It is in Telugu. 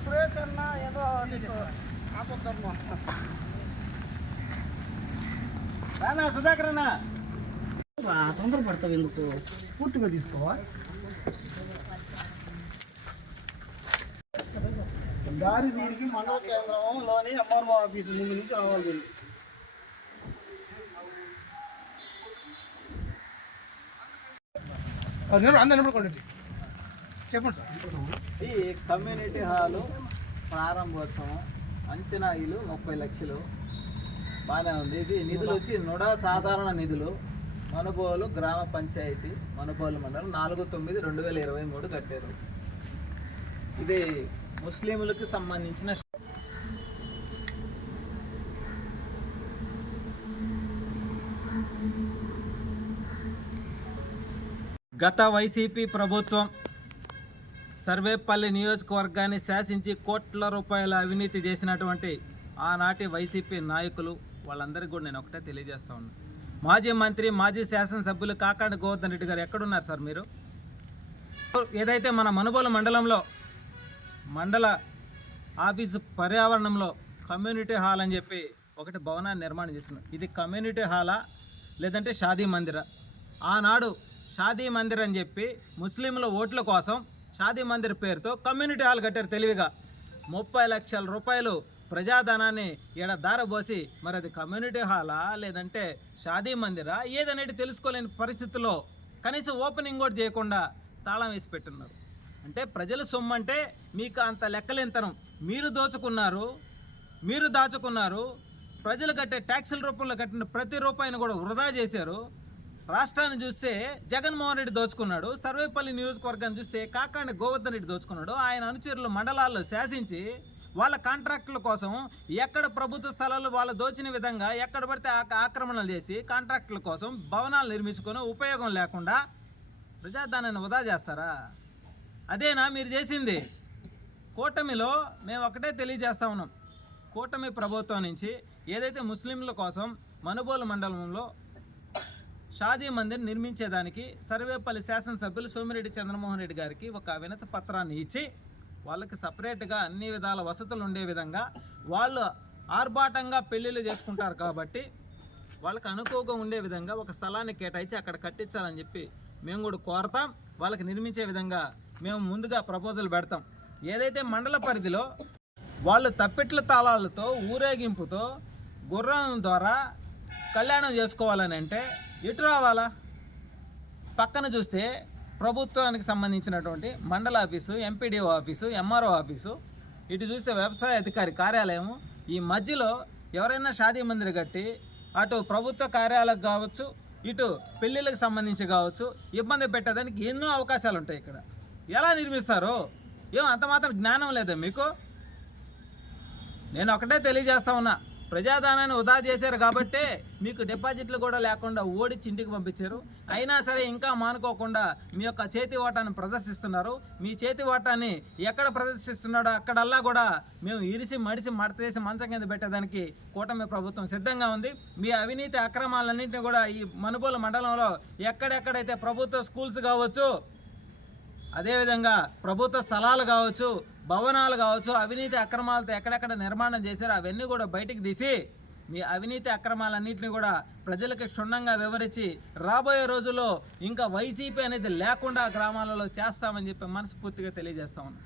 సురేష్ అన్న ఏదో నీకు ఆపొద్దమ్మా రానా సుధాకర్ అన్న. తొందర పడతావు ఎందుకు? పూర్తిగా తీసుకోవా? దారి దీనికి మండల కేంద్రంలోని ఎంఆర్ఓ ఆఫీసు ముందు నుంచి రావాలి దీన్ని చెప్పండి సార్. ఈ కమ్యూనిటీ హాలు ప్రారంభోత్సవం అంచనాయిలు ముప్పై లక్షలు. బాగానే ఉంది. ఇది నిధులు వచ్చి నుడా సాధారణ నిధులు. మనుబోలు గ్రామ పంచాయతీ మనుబోలు మండలం నాలుగు తొమ్మిది రెండు వేల ఇరవై మూడు కట్టారు. ఇది ముస్లింలకు సంబంధించిన గత వైసీపీ ప్రభుత్వం సర్వేపల్లి నియోజకవర్గాన్ని శాసించి కోట్ల రూపాయల అవినీతి చేసినటువంటి ఆనాటి వైసీపీ నాయకులు వాళ్ళందరికీ కూడా నేను ఒకటే తెలియజేస్తా ఉన్నాను మాజీ మంత్రి మాజీ శాసనసభ్యులు కాకాండ గోవర్ధన్ రెడ్డి గారు ఎక్కడున్నారు సార్ మీరు? ఏదైతే మన మనుబోలు మండలంలో మండల ఆఫీసు పర్యావరణంలో కమ్యూనిటీ హాల్ అని చెప్పి ఒకటి భవనాన్ని నిర్మాణం చేస్తున్నాం ఇది కమ్యూనిటీ హాలా? లేదంటే షాదీ మందిరా? ఆనాడు షాదీ మందిర్ అని చెప్పి ముస్లింల ఓట్ల కోసం షాదీ మందిర్ పేరుతో కమ్యూనిటీ హాల్ కట్టారు తెలివిగా. ముప్పై లక్షల రూపాయలు ప్రజాధనాన్ని ఈడ దారబోసి మరి అది కమ్యూనిటీ హాలా లేదంటే షాదీ మందిరా ఏదనేది తెలుసుకోలేని పరిస్థితుల్లో కనీసం ఓపెనింగ్ కూడా చేయకుండా తాళం వేసి పెట్టున్నారు. అంటే ప్రజల సొమ్ము అంటే మీకు అంత లెక్కలేంతనం మీరు దోచుకున్నారు మీరు దాచుకున్నారు ప్రజలు కట్టే ట్యాక్సుల రూపంలో కట్టిన ప్రతి రూపాయిని కూడా వృధా చేశారు. రాష్ట్రాన్ని చూస్తే జగన్మోహన్ రెడ్డి దోచుకున్నాడు సర్వేపల్లి నియోజకవర్గాన్ని చూస్తే కాకాండి గోవర్ధన్ రెడ్డి దోచుకున్నాడు ఆయన అనుచరులు మండలాల్లో శాసించి వాళ్ళ కాంట్రాక్టుల కోసం ఎక్కడ ప్రభుత్వ స్థలాలు వాళ్ళు దోచిన విధంగా ఎక్కడ పడితే ఆక్రమణలు చేసి కాంట్రాక్టుల కోసం భవనాలు నిర్మించుకొని ఉపయోగం లేకుండా ప్రజాదానాన్ని వృధా చేస్తారా? అదేనా మీరు చేసింది? కూటమిలో మేము ఒకటే తెలియజేస్తా ఉన్నాం. కూటమి ప్రభుత్వం నుంచి ఏదైతే ముస్లింల కోసం మనుబోలు మండలంలో షాదీ మందిర్ నిర్మించేదానికి సర్వేపల్లి శాసనసభ్యులు సోమిరెడ్డి చంద్రమోహన్ రెడ్డి గారికి ఒక వినతి పత్రాన్ని ఇచ్చి వాళ్ళకి సపరేట్గా అన్ని విధాల వసతులు ఉండే విధంగా వాళ్ళు ఆర్భాటంగా పెళ్ళిళ్ళు చేసుకుంటారు కాబట్టి వాళ్ళకి అనుకోగా ఉండే విధంగా ఒక స్థలాన్ని కేటాయించి అక్కడ కట్టించాలని చెప్పి మేము కూడా కోరతాం. వాళ్ళకి నిర్మించే విధంగా మేము ముందుగా ప్రపోజల్ పెడతాం. ఏదైతే మండల పరిధిలో వాళ్ళు తప్పెట్ల తాళాలతో ఊరేగింపుతో గుర్రం ద్వారా కళ్యాణం చేసుకోవాలని అంటే ఎటు రావాలా? పక్కన చూస్తే ప్రభుత్వానికి సంబంధించినటువంటి మండల office MPDO office MRO office. ఇటు చూస్తే వ్యవసాయ అధికారి కార్యాలయం. ఈ మధ్యలో ఎవరైనా షాదీ మందిర్ కట్టి అటు ప్రభుత్వ కార్యాలకు కావచ్చు ఇటు పెళ్ళిళ్ళకి సంబంధించి కావచ్చు ఇబ్బంది పెట్టేదానికి ఎన్నో అవకాశాలు ఉంటాయి ఇక్కడ. ఎలా నిర్మిస్తారు? ఏం అంత మాత్రం జ్ఞానం లేదా మీకు? నేను ఒకటే తెలియజేస్తా ఉన్నా. ప్రజాదానాన్ని వృధా చేశారు కాబట్టే మీకు డిపాజిట్లు కూడా లేకుండా ఓడి ఇంటికి పంపించారు. అయినా సరే ఇంకా మానుకోకుండా మీ యొక్క చేతి ఓటాన్ని ప్రదర్శిస్తున్నారు. మీ చేతి ఓటాన్ని ఎక్కడ ప్రదర్శిస్తున్నాడో అక్కడల్లా కూడా మేము ఇరిసి మడిసి మడతేసి మంచం కింద పెట్టేదానికి కూటమి ప్రభుత్వం సిద్ధంగా ఉంది. మీ అవినీతి అక్రమాలన్నింటినీ కూడా ఈ మనుబోలు మండలంలో ఎక్కడెక్కడైతే ప్రభుత్వ స్కూల్స్ కావచ్చు అదేవిధంగా ప్రభుత్వ స్థలాలు కావచ్చు భవనాలు కావచ్చు అవినీతి అక్రమాలతో ఎక్కడెక్కడ నిర్మాణం చేశారో అవన్నీ కూడా బయటికి తీసి మీ అవినీతి అక్రమాలన్నింటినీ కూడా ప్రజలకు క్షుణ్ణంగా వివరించి రాబోయే రోజుల్లో ఇంకా వైసీపీ అనేది లేకుండా గ్రామాలలో చేస్తామని చెప్పి మనస్ఫూర్తిగా తెలియజేస్తా ఉన్నాం.